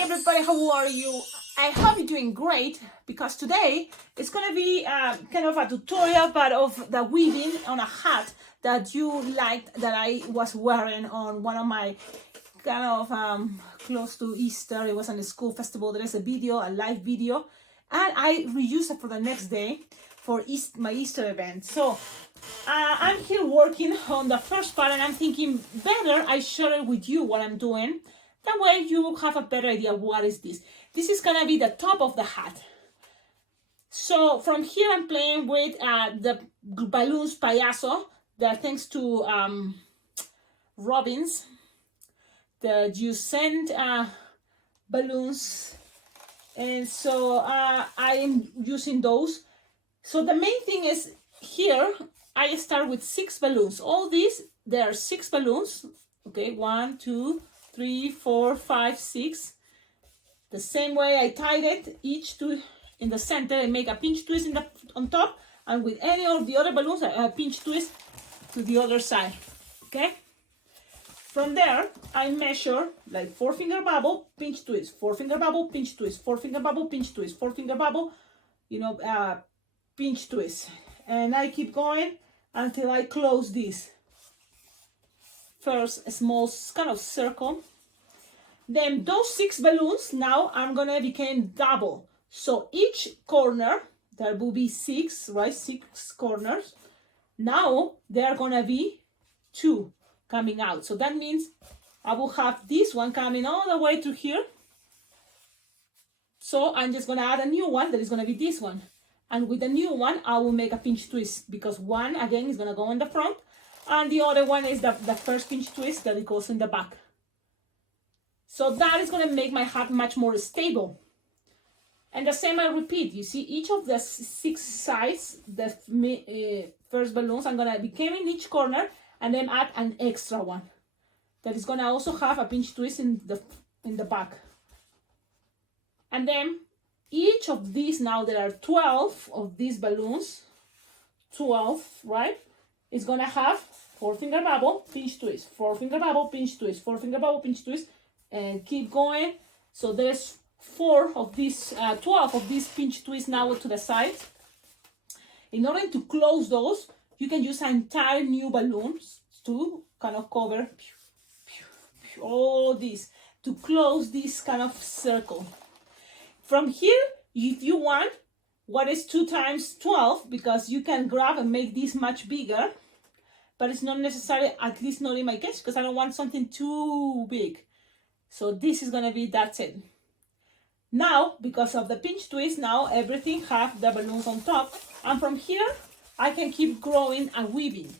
everybody, how are you? I hope you're doing great, because today it's gonna be kind of a tutorial but of the weaving on a hat that you liked, that I was wearing on one of my kind of close to Easter. It was on the school festival. There is a video, a live video, and I reused it for the next day for my Easter event. So I'm here working on the first part, and I'm thinking better I share it with you what I'm doing. That way you have a better idea what is this. This is gonna be the top of the hat. So from here I'm playing with the balloons payaso. That thanks to Robbins, that you send balloons, and so I'm using those. So the main thing is here I start with 6 balloons. All these, there are 6 balloons. Okay, 1, 2, 3, 4, 5, 6. The same way I tied it, each two in the center, and make a pinch twist on top, and with any of the other balloons I pinch twist to the other side. Okay, from there I measure like 4-finger bubble, pinch twist, 4-finger bubble, pinch twist, 4-finger bubble, pinch twist, 4-finger bubble, pinch twist, and I keep going until I close this. First a small kind of circle, then those 6 balloons now I'm gonna become double. So each corner, there will be 6, right? 6 corners. Now there are gonna be 2 coming out. So that means I will have this one coming all the way to here. So I'm just gonna add a new one that is gonna be this one. And with the new one, I will make a pinch twist, because one again is gonna go in the front, and the other one is the first pinch twist that it goes in the back. So that is going to make my hat much more stable. And the same I repeat. You see, each of the 6 sides, the first balloons, I'm going to become in each corner, and then add an extra one that is going to also have a pinch twist in the back. And then each of these, now there are 12 of these balloons, 12, right? It's going to have 4-finger bubble, pinch twist, 4-finger bubble, pinch twist, 4-finger bubble, pinch twist, and keep going. So there's 4 of these, 12 of these pinch twists now to the side. In order to close those, you can use entire new balloons to kind of cover all this, to close this kind of circle. From here, if you want, what is 2 times 12, because you can grab and make this much bigger, but it's not necessary, at least not in my case, because I don't want something too big. So this is gonna be, that's it. Now, because of the pinch twist, now everything have the balloons on top, and from here, I can keep growing and weaving.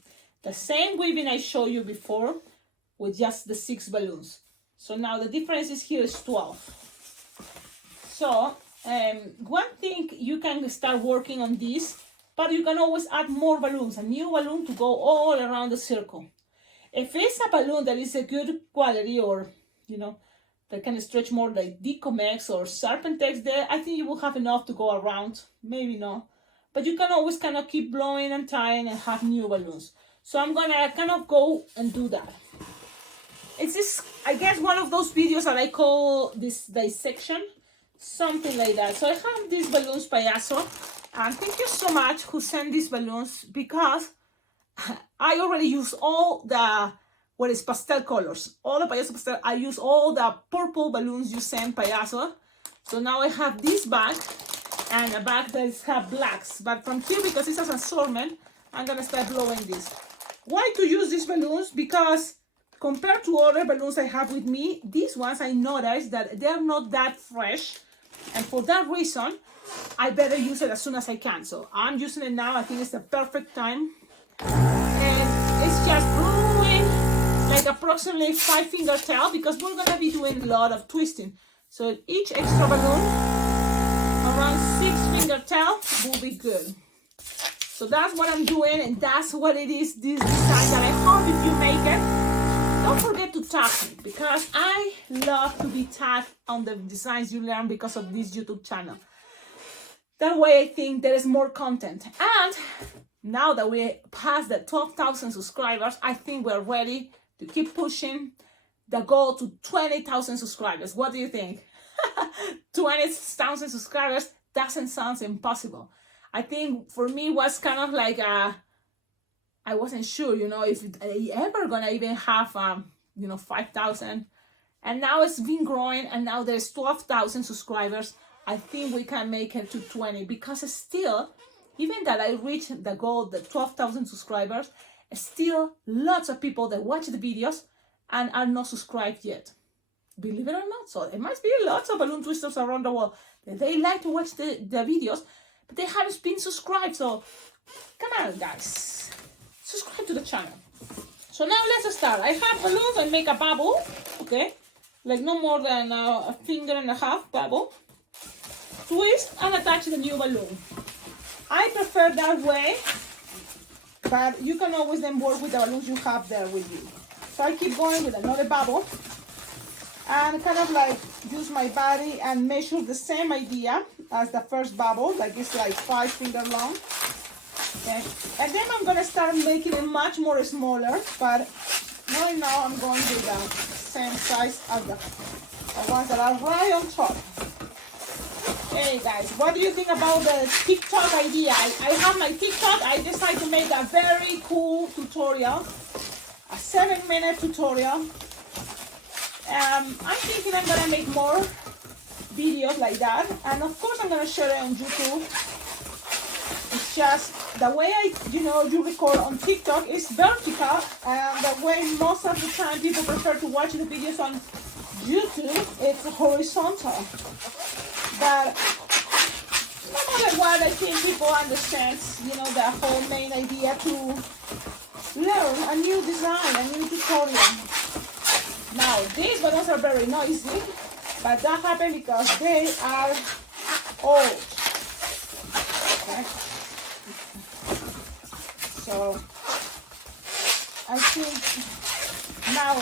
The same weaving I showed you before, with just the 6 balloons. So now the difference is here is 12. So, one thing, you can start working on this, but you can always add more balloons, a new balloon to go all around the circle. If it's a balloon that is a good quality, or that can stretch more, like Decomex or Serpentex, there I think you will have enough to go around. Maybe not, but you can always kind of keep blowing and tying and have new balloons. So I'm gonna kind of go and do that. It's this, I guess, one of those videos that I call this dissection, something like that. So I have these balloons payaso, and thank you so much who sent these balloons, because I already used all the pastel colors, all the payaso pastel. I use all the purple balloons you sent payaso. So now I have this bag, and a bag that have blacks, but from here, because it's an assortment, I'm gonna start blowing this. Why to use these balloons? Because compared to other balloons I have with me, these ones I noticed that they're not that fresh, and for that reason I better use it as soon as I can. So I'm using it now. I think it's the perfect time, and it's just brewing like approximately 5-finger tail, because we're gonna be doing a lot of twisting. So each extra balloon around 6-finger tail will be good. So that's what I'm doing, and that's what it is, this design, that I hope if you make it, don't forget to tag me, because I love to be tagged on the designs you learn because of this YouTube channel. That way I think there is more content. And now that we passed the 12,000 subscribers, I think we're ready to keep pushing the goal to 20,000 subscribers. What do you think? 20,000 subscribers doesn't sound impossible. I think for me was kind of like I wasn't sure, if I ever gonna even have 5,000. And now it's been growing, and now there's 12,000 subscribers. I think we can make it to 20, because it's still, even that I reached the goal, the 12,000 subscribers, still lots of people that watch the videos and are not subscribed yet. Believe it or not. So there must be lots of balloon twisters around the world that they like to watch the videos, but they haven't been subscribed. So come on, guys, subscribe to the channel. So now let's start. I have balloons. I make a bubble, okay, like no more than a finger and a half bubble. Twist and attach the new balloon. I prefer that way, but you can always then work with the balloons you have there with you. So I keep going with another bubble and kind of like use my body and measure the same idea as the first bubble, like it's like 5 finger long. Okay, and then I'm gonna start making it much more smaller, but right now I'm going with the same size as the ones that are right on top. Hey guys, what do you think about the TikTok idea? I have my TikTok. I decided to make a very cool tutorial, a 7-minute tutorial. I'm thinking I'm gonna make more videos like that, and of course I'm gonna share it on YouTube. It's just the way you record on TikTok is vertical, and the way most of the time people prefer to watch the videos on YouTube, it's horizontal. But no matter what, I think people understand, the whole main idea to learn a new design, a new tutorial. Now, these balloons are very noisy, but that happened because they are old. Okay. So, I think now,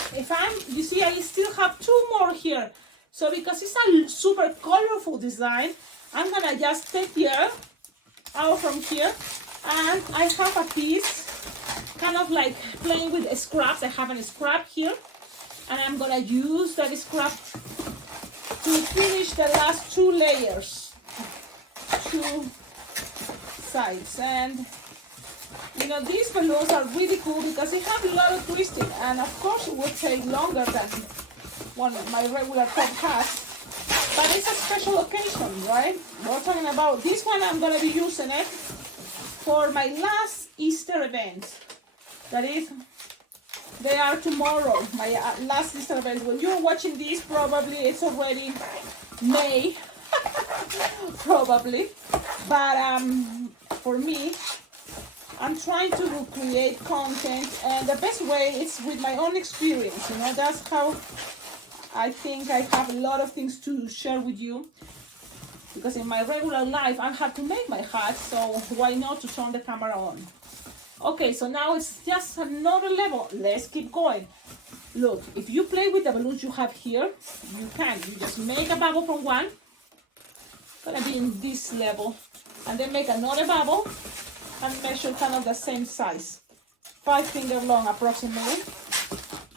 you see, I still have 2 more here. So because it's a super colorful design, I'm gonna just take here, out from here, and I have a piece, kind of like playing with scraps. I have a scrap here, and I'm gonna use that scrap to finish the last 2 layers, 2 sides. And these balloons are really cool because they have a lot of twisting, and of course it will take longer than one of my regular top hats, but it's a special occasion, right? We're talking about this one. I'm gonna be using it for my last Easter event. That is, they are tomorrow, my last Easter event. When you're watching this, probably it's already May, probably. But for me, I'm trying to create content, and the best way is with my own experience. That's how I think I have a lot of things to share with you, because in my regular life I have to make my hat, so why not to turn the camera on? Okay, so now it's just another level. Let's keep going. Look, if you play with the balloons you have here, you just make a bubble from one, gonna be in this level, and then make another bubble and measure kind of the same size, 5 finger long approximately.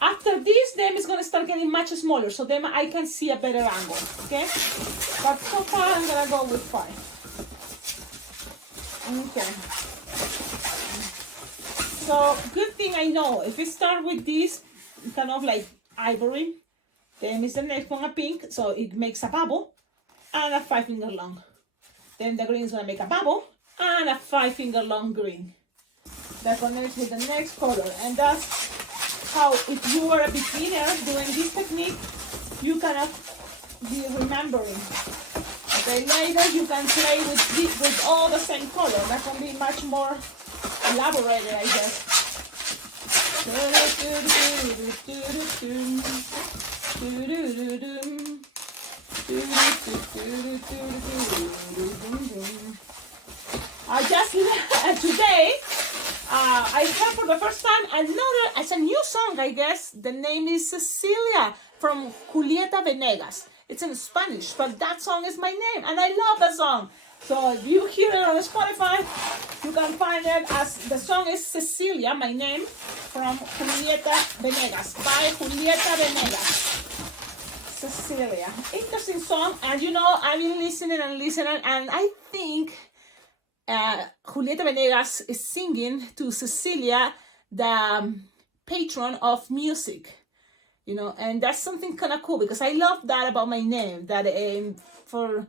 After this, then it's gonna start getting much smaller, so then I can see a better angle, okay? But so far, I'm gonna go with 5. Okay. So, good thing I know, if we start with this, kind of like ivory, then it's the next one a pink, so it makes a bubble, and a 5 finger long. Then the green is gonna make a bubble, and a 5 finger long green. That connects with the next color, and that's how, if you are a beginner doing this technique, you cannot be remembering. Okay, later you can play with all the same color. That can be much more elaborated, I guess. I just today I heard for the first time it's a new song, I guess. The name is Cecilia from Julieta Venegas. It's in Spanish, but that song is my name, and I love that song. So if you hear it on Spotify, you can find it as the song is Cecilia, my name, from Julieta Venegas, by Julieta Venegas. Cecilia. Interesting song. And you know, I've been listening, and I think Julieta Venegas is singing to Cecilia, the patron of music. You know, and that's something kind of cool, because I love that about my name, that for,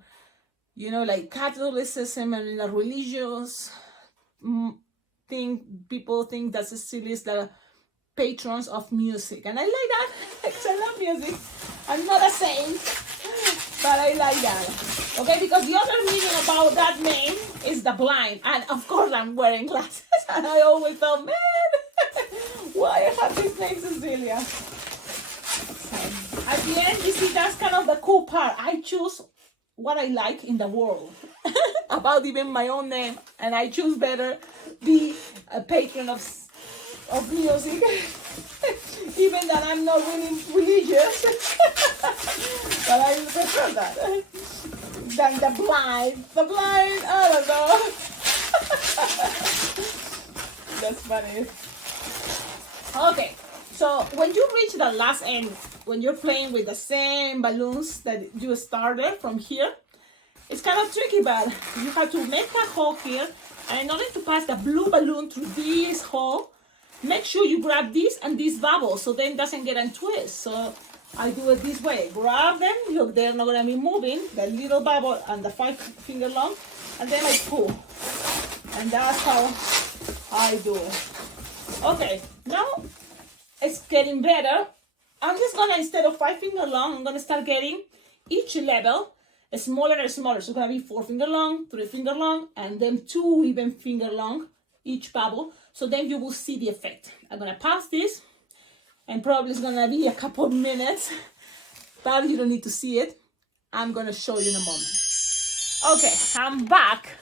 you know, like Catholicism and a religious thing, people think that Cecilia is the patrons of music, and I like that because I love music. I'm not a saint, but I like that. Okay, because the other meaning about that name is the blind, and of course I'm wearing glasses, and I always thought, man, why I have this name Cecilia? At the end, you see, that's kind of the cool part. I choose what I like in the world about even my own name, and I choose better be a patron of music, even that I'm not really religious, but I prefer that than the blind. The blind, I don't know. That's funny. Okay, so when you reach the last end, when you're playing with the same balloons that you started from here, it's kind of tricky, but you have to make a hole here, and in order to pass the blue balloon through this hole, make sure you grab this and this bubble, so then it doesn't get a twist. So I do it this way. Grab them, look, they're not gonna be moving, the little bubble and the 5 finger long, and then I pull. And that's how I do it. Okay, now it's getting better. I'm just gonna, instead of 5 finger long, I'm gonna start getting each level smaller and smaller. So it's gonna be 4 finger long, 3 finger long, and then 2 even finger long, each bubble. So then you will see the effect. I'm gonna pass this, and probably it's gonna be a couple minutes, but you don't need to see it. I'm gonna show you in a moment. Okay, I'm back,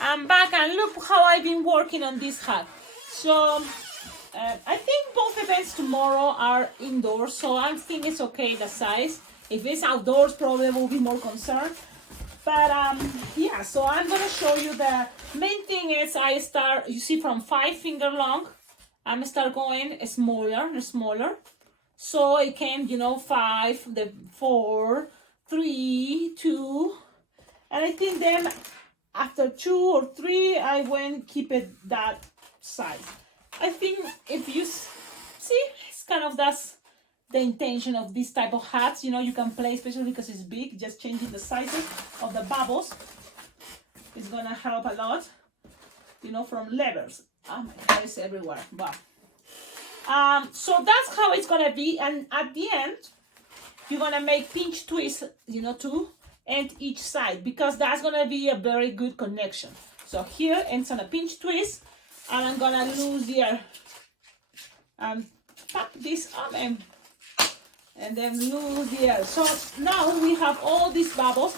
and look how I've been working on this hat. So I think both events tomorrow are indoors, so I think it's okay, the size. If it's outdoors, probably will be more concerned. But yeah, so I'm gonna show you, the main thing is I start, you see, from 5 finger long, I'm start going smaller and smaller. So it came, you know, 5, the 4, 3, 2, and I think then after 2 or 3, I went keep it that size. I think if you see, it's kind of, that's the intention of this type of hats. You know, you can play, especially because it's big, just changing the sizes of the bubbles is gonna help a lot, you know, from levers. Oh my God, it's everywhere. Wow. So that's how it's gonna be, and at the end you're gonna make pinch twists, you know, to end each side, because that's gonna be a very good connection. So here ends on a pinch twist, and I'm gonna lose here, pop this on and then lose here. So now we have all these bubbles,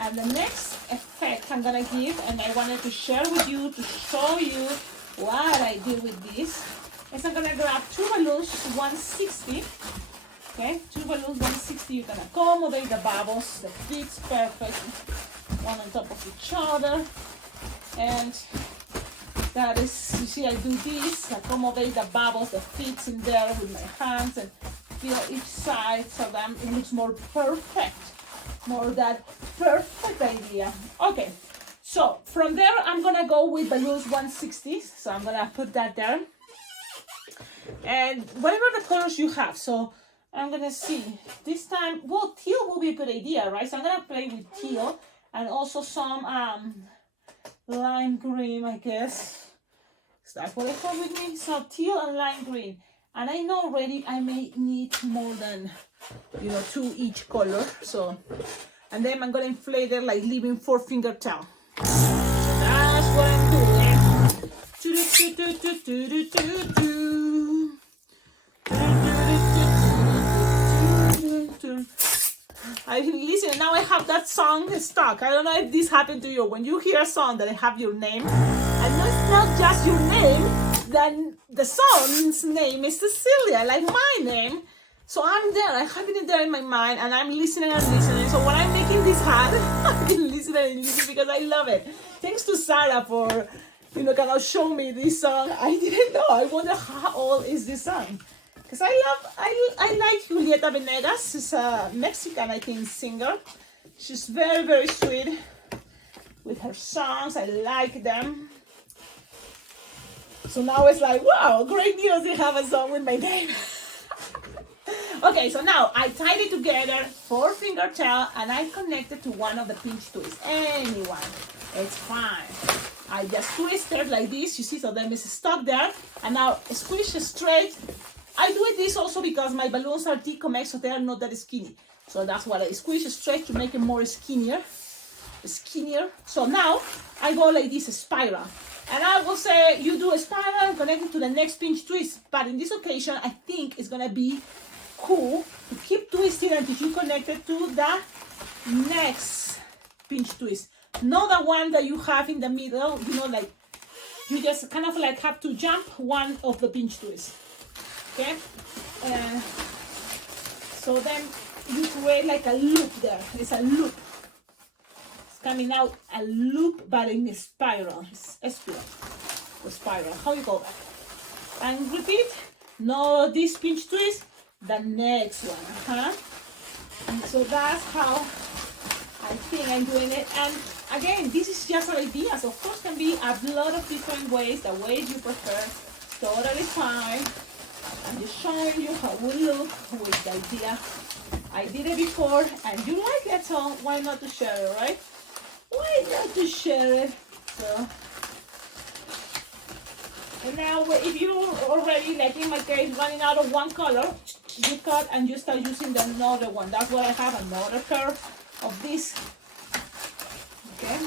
and the next effect I'm gonna give, and I wanted to share with you to show you what I did with this, is I'm gonna grab 2 balloons 160. Okay, 2 balloons 160. You can accommodate the bubbles, the fits perfect, one on top of each other, and that is, you see, I do this, accommodate the bubbles, the fits in there with my hands, and feel each side, so that it looks more perfect, more that perfect idea. Okay, so from there I'm gonna go with balloons 160. So I'm gonna put that there, and whatever the colors you have. So I'm gonna see this time. Well, teal will be a good idea, right? So I'm gonna play with teal, and also some lime green, I guess. That's what I have with me. So teal and lime green. And I know already I may need more than, you know, 2 each color. So, and then I'm gonna inflate it like leaving 4 finger tail. So that's what I'm doing. I've been listening. Now I have that song stuck. I don't know if this happened to you. When you hear a song that I have your name, and it's not just your name, then the song's name is Cecilia, like my name. So I'm there, I have it there in my mind, and I'm listening and listening. So when I'm making this hat, I've been listening and listening because I love it. Thanks to Sarah for, you know, kind of show me this song. I didn't know. I wonder how old is this song, because I like Julieta Venegas. She's a Mexican, I think, singer. She's very, very sweet with her songs. I like them. So now it's like, wow, great news, they have a song with my name. Okay, so now I tied it together, 4-finger tail, and I connected to one of the pinch twists. Anyone, it's fine. I just twist it like this, you see, so then it's stuck there. And now squish straight. I do it this also because my balloons are decommexed, so they are not that skinny. So that's why I squish straight to make it more skinnier. So now I go like this, a spiral. And I will say you do a spiral connected to the next pinch twist. But in this occasion, I think it's gonna be cool to keep twisting until you connect it to the next pinch twist. Not the one that you have in the middle, you know, like you just kind of like have to jump one of the pinch twists. Okay? So then you create like a loop there. It's a loop. Coming out a loop, but in a spiral. It's a spiral. How you call that? And repeat. No, this pinch twist. The next one. And so that's how I think I'm doing it. And again, this is just an idea. So of course, can be a lot of different ways. The ways you prefer. Totally fine. I'm just showing you how we look with the idea. I did it before, and you like it, so why not to share it, right? Why not to share it? So, and now if you're already, like in my case, running out of one color, you cut and you start using another one. That's why I have another pair of this. Okay.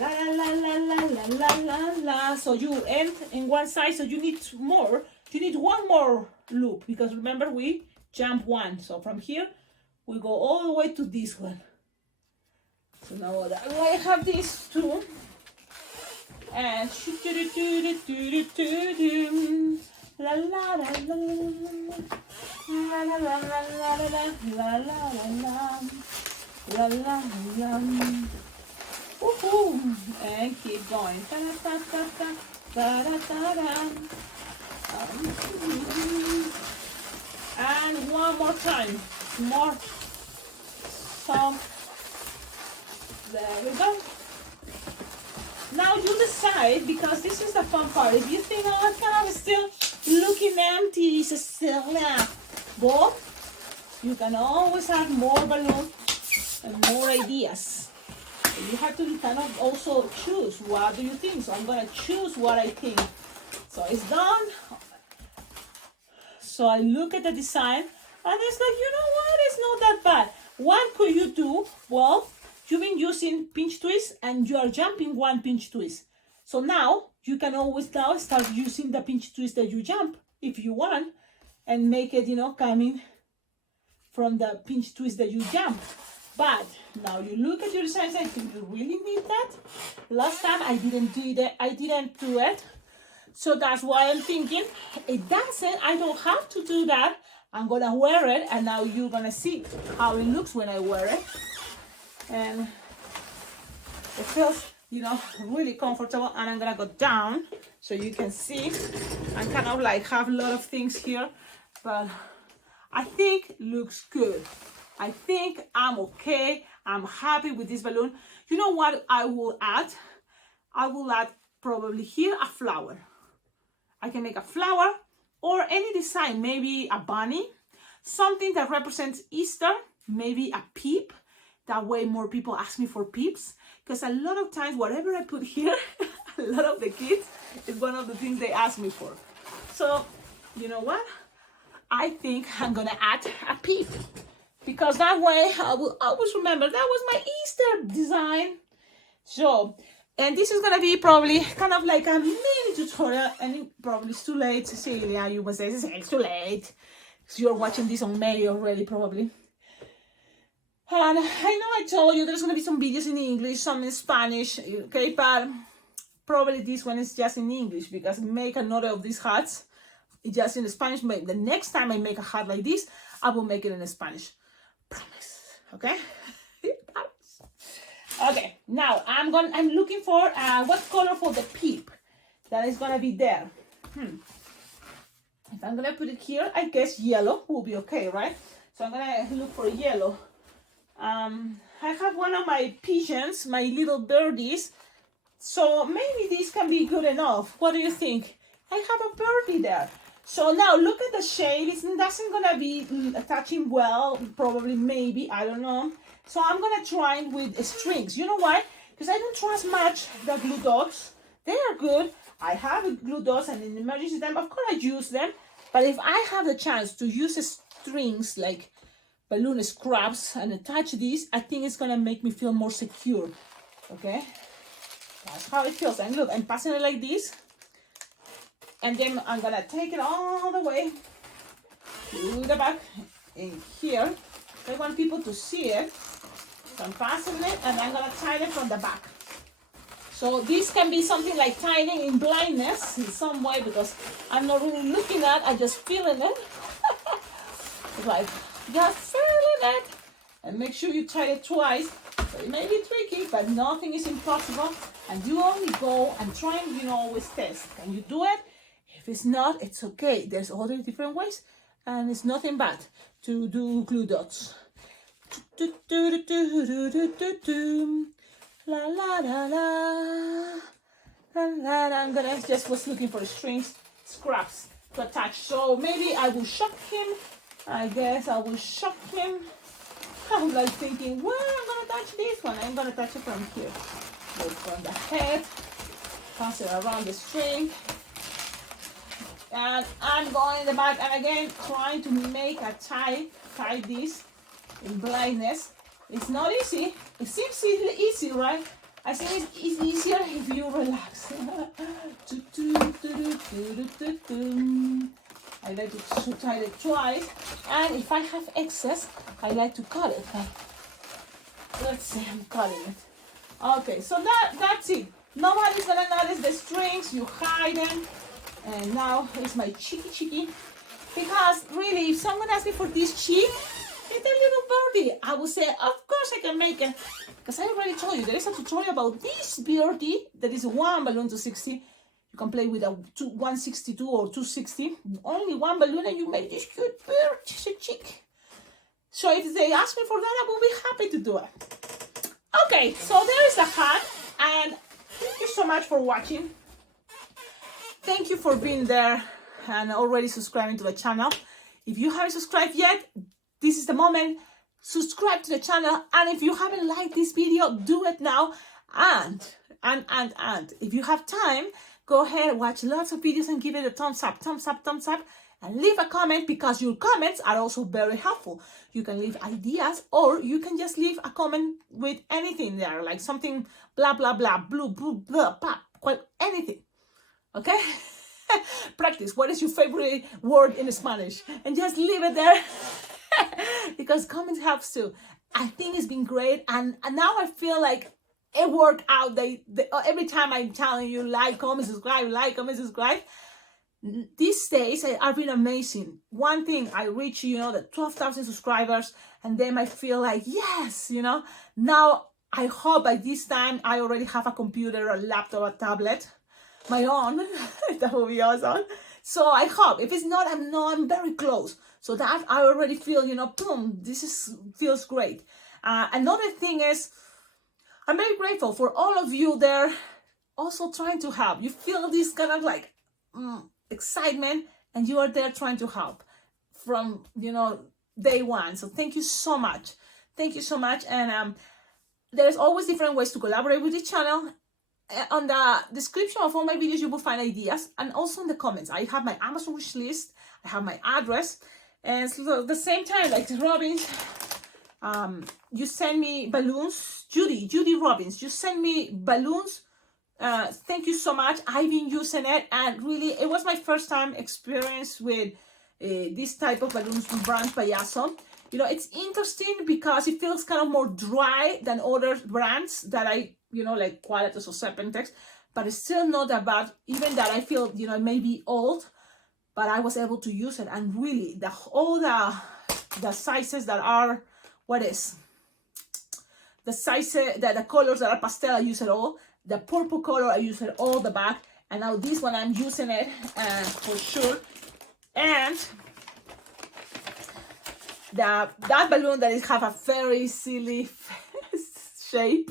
La la la la la la la la. So you end in one side, so you need more. You need one more loop because remember we jump one. So from here we go all the way to this one. So now I have these two, and la la la la la la la la la la la, woohoo, and keep going. And one more time, more. So. There we go. Now you decide, because this is the fun part. If you think, oh, it's kind of still looking empty, Cecilia, but you can always have more balloons and more ideas. You have to kind of also choose, what do you think? So I'm going to choose what I think. So it's done. So I look at the design, and it's like, you know what? It's not that bad. What could you do? Well, you've been using pinch twist and you are jumping one pinch twist. So now you can always now start using the pinch twist that you jump if you want and make it, you know, coming from the pinch twist that you jump. But now you look at your design and say, do you really need that? Last time I didn't do it. So that's why I'm thinking, it doesn't, I don't have to do that. I'm gonna wear it and now you're gonna see how it looks when I wear it. And it feels, you know, really comfortable. And I'm gonna go down so you can see. I kind of like have a lot of things here, but I think looks good. I think I'm okay. I'm happy with this balloon. You know what I will add? I will add probably here a flower. I can make a flower or any design, maybe a bunny, something that represents Easter, maybe a peep. That way more people ask me for peeps, because a lot of times whatever I put here, a lot of the kids, is one of the things they ask me for. So, you know what? I think I'm gonna add a peep, because that way I will always remember that was my Easter design. So, and this is gonna be probably kind of like a mini tutorial, and it probably it's too late. Cecilia, you will say it's too late, because you're watching this on May already probably. And I know I told you there's going to be some videos in English, some in Spanish, okay, but probably this one is just in English because make another of these hats just in Spanish. The next time I make a hat like this, I will make it in Spanish. Promise, okay? Okay, now I'm looking for what color for the peep that is going to be there. If I'm gonna put it here, I guess yellow will be okay, right? So I'm gonna look for yellow. I have one of my pigeons, my little birdies. So maybe this can be good enough. What do you think? I have a birdie there. So now look at the shade. It doesn't gonna be attaching well, probably, maybe, I don't know. So I'm gonna try with strings. You know why? Because I don't trust much the glue dots. They are good. I have glue dots, and in emergency time, of course I use them. But if I have the chance to use strings like balloon scraps and attach these, I think it's gonna make me feel more secure. Okay, that's how it feels. And look, I'm passing it like this, and then I'm gonna take it all the way to the back in here. I want people to see it. So I'm passing it, and I'm gonna tie it from the back. So this can be something like tying in blindness in some way, because I'm not really looking at, I'm just feeling it. Like, just feeling it. And make sure you tie it twice. So it may be tricky, but nothing is impossible. And you only go and try and, always test. Can you do it? If it's not, it's okay. There's other different ways, and it's nothing bad to do glue dots. La la la la. I'm gonna just was looking for strings, scraps to attach. So maybe I will shock him. I guess I will shock him. I'm like thinking, well, I'm gonna touch this one. I'm gonna touch it from here. Go from the head, pass it around the string, and I'm going in the back. And again, trying to make a tie this in blindness. It's not easy. It seems easy, right? I think it's easier if you relax. I like to tie it twice, and if I have excess, I like to cut it. Let's see, I'm cutting it. Okay, so that's it. Nobody's gonna notice the strings. You hide them, and now it's my cheeky. Because really, if someone asks me for this cheek, it's a little birdie, I would say, of course I can make it. Because I already told you, there is a tutorial about this birdie. That is one balloon to 60. You can play with a 162 or 260. Only one balloon, and you make this cute bird, just a chick. So if they ask me for that, I will be happy to do it. Okay, so there is the hat. And thank you so much for watching. Thank you for being there and already subscribing to the channel. If you haven't subscribed yet, this is the moment. Subscribe to the channel, and if you haven't liked this video, do it now. And if you have time, go ahead, watch lots of videos and give it a thumbs up, and leave a comment, because your comments are also very helpful. You can leave ideas, or you can just leave a comment with anything there, like something blah blah blah, blue blah blah, anything. Okay. Practice. What is your favorite word in Spanish? And just leave it there. Because comments helps too. I think it's been great, and now I feel like it worked out. Every time I'm telling you, like, comment, subscribe. These days have been amazing. One thing, I reach the 12,000 subscribers, and then I feel like, yes, now I hope by this time I already have a computer, a laptop, a tablet, my own. That would be awesome. So I hope. If it's not, I'm very close. So that I already feel, boom, feels great. Another thing is, I'm very grateful for all of you there also trying to help. You feel this kind of like excitement, and you are there trying to help from, day one. So thank you so much. Thank you so much. And there's always different ways to collaborate with the channel. On the description of all my videos, you will find ideas, and also in the comments. I have my Amazon wish list. I have my address. And so at the same time, like Robbins, you send me balloons. Judy Robbins, you send me balloons. Thank you so much. I've been using it, and really, it was my first time experience with this type of balloons from brand Payaso. It's interesting because it feels kind of more dry than other brands that I, like Qualitas or Serpentex, but it's still not that bad. Even that I feel, it may be old, but I was able to use it, and really all the sizes that are, the sizes, the colors that are pastel, I use it all. The purple color, I use it all the back, and now this one I'm using it for sure. And that balloon that is have a very silly shape.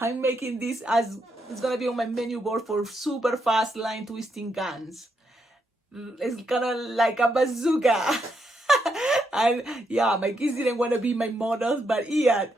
I'm making this as it's gonna be on my menu board for super fast line twisting guns. It's kind of like a bazooka. And yeah, my kids didn't want to be my models, but Ian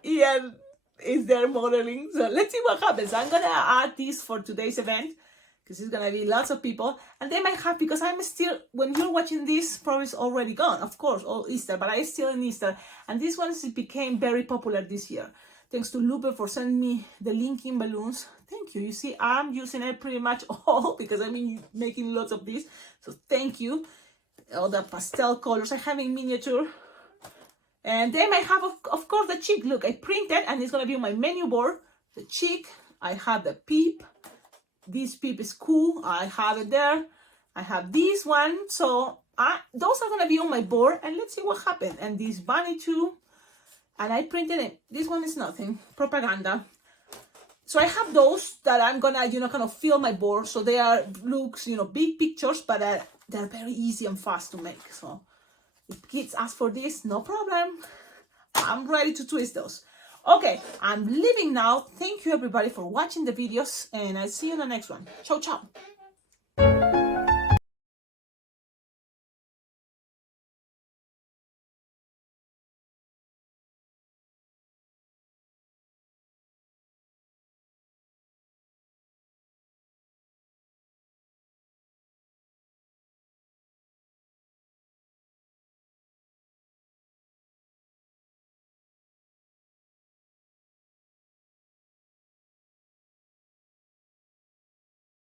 is there modeling. So let's see what happens. I'm gonna add this for today's event because it's gonna be lots of people, and they might have, because I'm still, when you're watching this, probably it's already gone, of course, all Easter, but I'm still in Easter, and this one became very popular this year. Thanks to Lupe for sending me the linking balloons. Thank you. You see, I'm using it pretty much all because I've been making lots of these. So thank you. All the pastel colors I have in miniature. And they might have, of course, the chick. Look, I printed, and it's going to be on my menu board. The chick. I have the peep. This peep is cool. I have it there. I have this one. So those are going to be on my board. And let's see what happens. And this bunny too. And I printed it. This one is nothing. Propaganda. So I have those that I'm gonna, kind of fill my board. So they are looks, big pictures, but they're very easy and fast to make. So if kids ask for this, no problem. I'm ready to twist those. Okay, I'm leaving now. Thank you everybody for watching the videos, and I'll see you in the next one. Ciao, ciao.